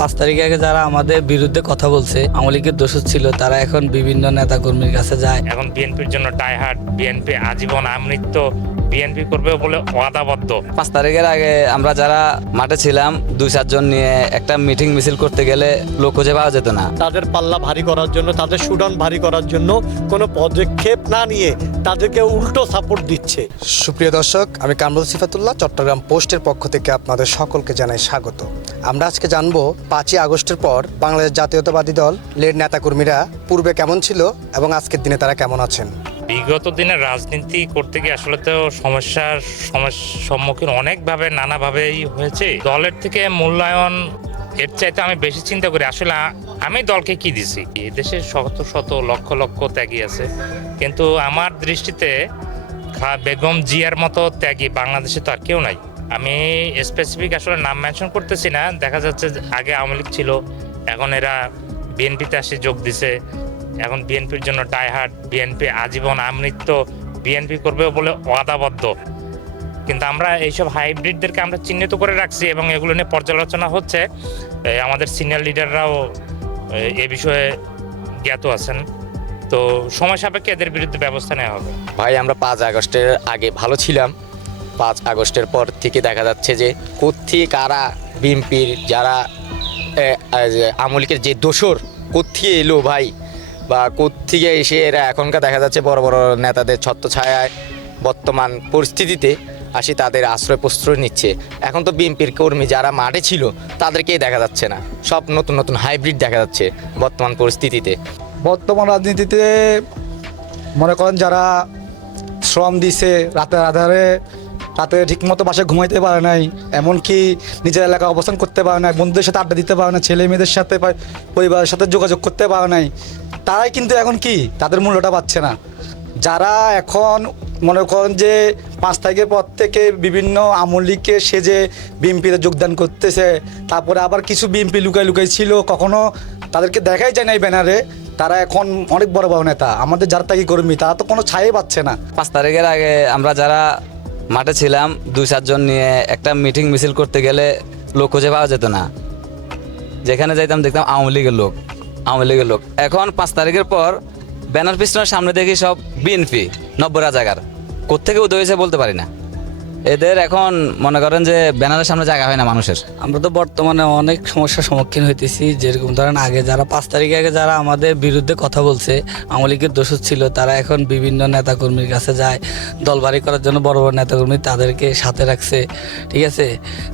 5 তারিখ আগে যারা আমাদের বিরুদ্ধে কথা বলছে, আওয়ামী লীগের দোষর ছিল, তারা এখন বিভিন্ন নেতা কর্মীর কাছে যায়। এখন বিএনপির জন্য ডাইহার্ট, বিএনপি আজীবন আমৃত্য বিএনপি করবে বলে ওয়াদাবদ্ধ। 5 তারিখের আগে আমরা যারা মাঠে ছিলাম 2-4 জন নিয়ে একটা মিটিং মিছিল করতে গেলে লোক খুঁজে পাওয়া যেত না। তাদের পাল্লা ভারী করার জন্য, তাদের সুডান ভারী করার জন্য কোনো পদক্ষেপ না নিয়ে তাদেরকে উল্টো সাপোর্ট দিচ্ছে। সুপ্রিয় দর্শক, আমি কামরুল সিফাতুল্লাহ চট্টগ্রাম পোস্টের পক্ষ থেকে আপনাদের সকলকে জানাই স্বাগত। আমরা আজকে জানবো 5ই আগস্টের পর বাংলাদেশ জাতীয়তাবাদী দল লের নেতাকর্মীরা পূর্বে কেমন ছিল এবং আজকের দিনে তারা কেমন আছেন। বিগত দিনে রাজনীতি করতে গিয়ে আসলে তো সমস্যার সম্মুখীন অনেকভাবে নানাভাবেই হয়েছে। দলের থেকে মূল্যায়ন এর চাইতে আমি বেশি চিন্তা করি আসলে আমি দলকে কি দিছি। দেশে শত শত লক্ষ লক্ষ ত্যাগী আছে, কিন্তু আমার দৃষ্টিতে বেগম জিয়ার মতো ত্যাগী বাংলাদেশে তো আর কেউ নাই। আমি স্পেসিফিক আসলে নাম মেনশন করতেছি না। দেখা যাচ্ছে আগে আওয়ামী লীগ ছিল, এখন এরা বিএনপিতে আসে যোগ দিছে। এখন বিএনপির জন্য ডাইহার্ট, বিএনপি আজীবন আমৃত্য বিএনপি করবে বলে ওয়াদাবদ্ধ। কিন্তু আমরা এইসব হাইব্রিডদেরকে আমরা চিহ্নিত করে রাখছি এবং এগুলো নিয়ে পর্যালোচনা হচ্ছে। আমাদের সিনিয়র লিডাররাও এ বিষয়ে জ্ঞাত আছেন। তো সময় সাপেক্ষে এদের বিরুদ্ধে ব্যবস্থা নেওয়া হবে। ভাই, আমরা 5 আগস্টের আগে ভালো ছিলাম। 5 আগস্টের পর থেকে দেখা যাচ্ছে যে কোত্থেকে কারা বিএনপির যারা আওয়ামী লীগের যে দোসর কোত্থেকে এলো ভাই, বা কোত্থেকে এসে এরা এখনকার দেখা যাচ্ছে বড় বড় নেতাদের ছত্রছায়ায় বর্তমান পরিস্থিতিতে আসি তাদের আশ্রয় প্রশ্রয় নিচ্ছে। এখন তো বিএনপির কর্মী যারা মাঠে ছিল তাদেরকেই দেখা যাচ্ছে না, সব নতুন নতুন হাইব্রিড দেখা যাচ্ছে বর্তমান পরিস্থিতিতে। বর্তমান রাজনীতিতে মনে করেন যারা শ্রম দিছে, রাতের আধারে রাতে ঠিকমতো বাসায় ঘুমাইতে পারে নাই, এমনকি নিজের এলাকায় অবস্থান করতে পারে নাই, বন্ধুদের সাথে আড্ডা দিতে পারে না, ছেলে মেয়েদের সাথে পরিবারের সাথে যোগাযোগ করতে পারে নাই, তারাই কিন্তু এখন কি তাদের মূল্যটা পাচ্ছে না। যারা এখন মনে করেন যে 5 তারিখের পর থেকে বিভিন্ন আওয়ামী লীগকে সেজে বিএনপিতে যোগদান করতেছে, তারপরে আবার কিছু বিএনপি লুকাই ছিল, কখনো তাদেরকে দেখাই যায় না এই ব্যানারে, তারা এখন অনেক বড় বড় নেতা। আমাদের যারা ত্যাগী কর্মী তারা তো কোনো ছাই পাচ্ছে না। 5 তারিখের আগে আমরা যারা মাঠে ছিলাম 2-4 জন নিয়ে একটা মিটিং মিছিল করতে গেলে লোক খুঁজে পাওয়া যেত না। যেখানে যাইতাম দেখতাম আওয়ামী লীগের লোক। এখন 5 তারিখের পর ব্যানার পিছনের সামনে দেখি সব বিএনপি 90 রাজাকার। কোত্থেকে উদয় হয়েছে বলতে পারি না। এদের এখন মনে করেন যে ব্যানারের সামনে জায়গা হয় না মানুষের। আমরা তো বর্তমানে অনেক সমস্যার সম্মুখীন হইতেছি। যেরকম ধরেন আগে যারা 5 তারিখ আগে যারা আমাদের বিরুদ্ধে কথা বলছে, আওয়ামী লীগের দোষর ছিল, তারা এখন বিভিন্ন নেতাকর্মীর কাছে যায় দল বাড়ি করার জন্য। বড় বড় নেতাকর্মী তাদেরকে সাথে রাখছে, ঠিক আছে।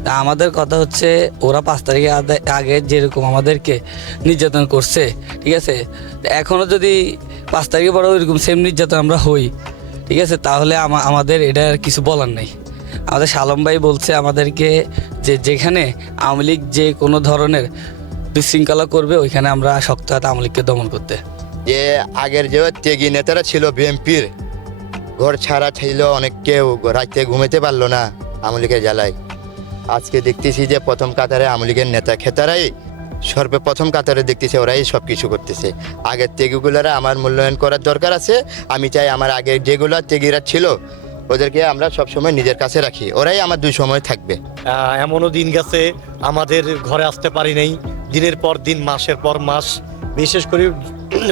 তা আমাদের কথা হচ্ছে ওরা 5 তারিখে আগে যেরকম আমাদেরকে নির্যাতন করছে, ঠিক আছে, এখনও যদি 5 তারিখে পরে ওইরকম সেম নির্যাতন আমরা হই, ঠিক আছে, তাহলে আমাদের এটা কিছু বলার নেই। আমাদের শালম ভাই বলছে আমাদেরকে যে যেখানে আওয়ামী লীগ যে কোনো ধরনের বিশৃঙ্খলা করবে ওইখানে আমরা শক্ত হাতে আওয়ামী লীগকে দমন করতে। যে আগের যে ত্যাগী নেতারা ছিল বিএনপির, ঘর ছাড়া ছিল, অনেক কেউ রাতে ঘুমাতে পারলো না আওয়ামী লীগের জ্বালায়। আজকে দেখতেছি যে প্রথম কাতারে আওয়ামী লীগের নেতা খেতারাই সর্বপ্রথম কাতারে দেখতেছি ওরাই সব কিছু করতেছে। আগের ত্যাগীগুলারা আমার মূল্যায়ন করার দরকার আছে। আমি চাই আমার আগের যেগুলো ত্যাগীরা ছিল ওদেরকে আমরা সবসময় নিজের কাছে রাখি, ওরাই আমার 2 সময় থাকবে। এমনও দিন গেছে আমাদের ঘরে আসতে পারি নাই, দিনের পর দিন, মাসের পর মাস, বিশেষ করে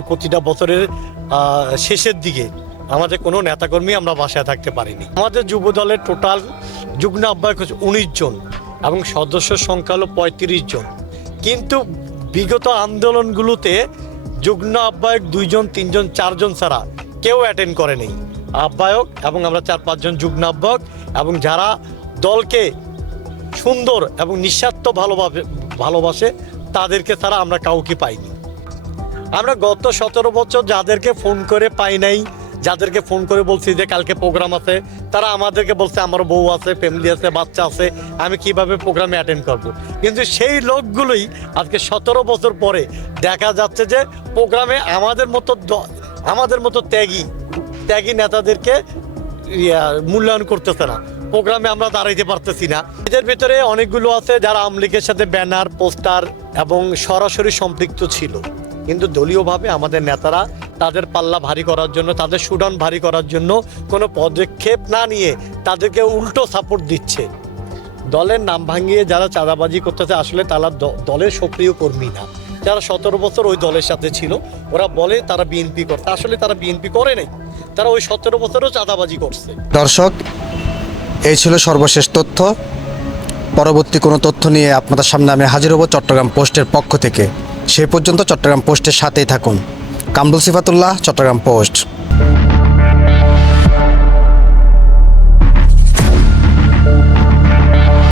প্রতিটা বছরের শেষের দিকে আমাদের কোনো নেতাকর্মী আমরা বাসায় থাকতে পারিনি। আমাদের যুব দলের টোটাল যুগ্ম আহ্বায়ক হচ্ছে 19 জন এবং সদস্য সংখ্যা হলো 35 জন। কিন্তু বিগত আন্দোলনগুলোতে যুগ্ম আহ্বায়ক 2 জন, 3 জন, 4 জন ছাড়া কেউ অ্যাটেন্ড করেনি। আহ্বায়ক এবং আমরা 4-5 জন যুগ্ম আহ্বায়ক এবং যারা দলকে সুন্দর এবং নিঃস্বার্থ ভালোবাসে তাদেরকে ছাড়া আমরা কাউকে পাইনি। আমরা গত 17 বছর যাদেরকে ফোন করে পাই নাই, যাদেরকে ফোন করে বলছি যে কালকে প্রোগ্রাম আছে, তারা আমাদেরকে বলছে আমার বউ আছে, ফ্যামিলি আছে, বাচ্চা আছে, আমি কিভাবে প্রোগ্রামে অ্যাটেন্ড করব। কিন্তু সেই লোকগুলোই আজকে 17 বছর পরে দেখা যাচ্ছে যে প্রোগ্রামে আমাদের মতো ত্যাগী নেতাদেরকে মূল্যায়ন করতেছে না, প্রোগ্রামে আমরা দাঁড়াইতে পারতেছি না। এদের ভিতরে অনেকগুলো আছে যারা আওয়ামী লীগের সাথে ব্যানার, পোস্টার এবং সরাসরি সম্পৃক্ত ছিল, কিন্তু দলীয়ভাবে আমাদের নেতারা তাদের পাল্লা ভারী করার জন্য, তাদের সুডান ভারী করার জন্য কোনো পদক্ষেপ না নিয়ে তাদেরকে উল্টো সাপোর্ট দিচ্ছে। দলের নাম ভাঙিয়ে যারা চাঁদাবাজি করতেছে আসলে তারা দলের সক্রিয় কর্মী না। যারা 17 বছর ওই দলের সাথে ছিল ওরা বলে তারা বিএনপি করতে, আসলে তারা বিএনপি করে নাই, তারা ওই 17 বছরও চাঁদাবাজি করছে। দর্শক, এই ছিল সর্বশেষ তথ্য। পরবর্তী কোনো তথ্য নিয়ে আপনাদের সামনে আমি হাজির হব চট্টগ্রাম পোস্টের পক্ষ থেকে। সেই পর্যন্ত চট্টগ্রাম পোস্টের সাথেই থাকুন। কামরুল সিফাতুল্লাহ, চট্টগ্রাম পোস্ট।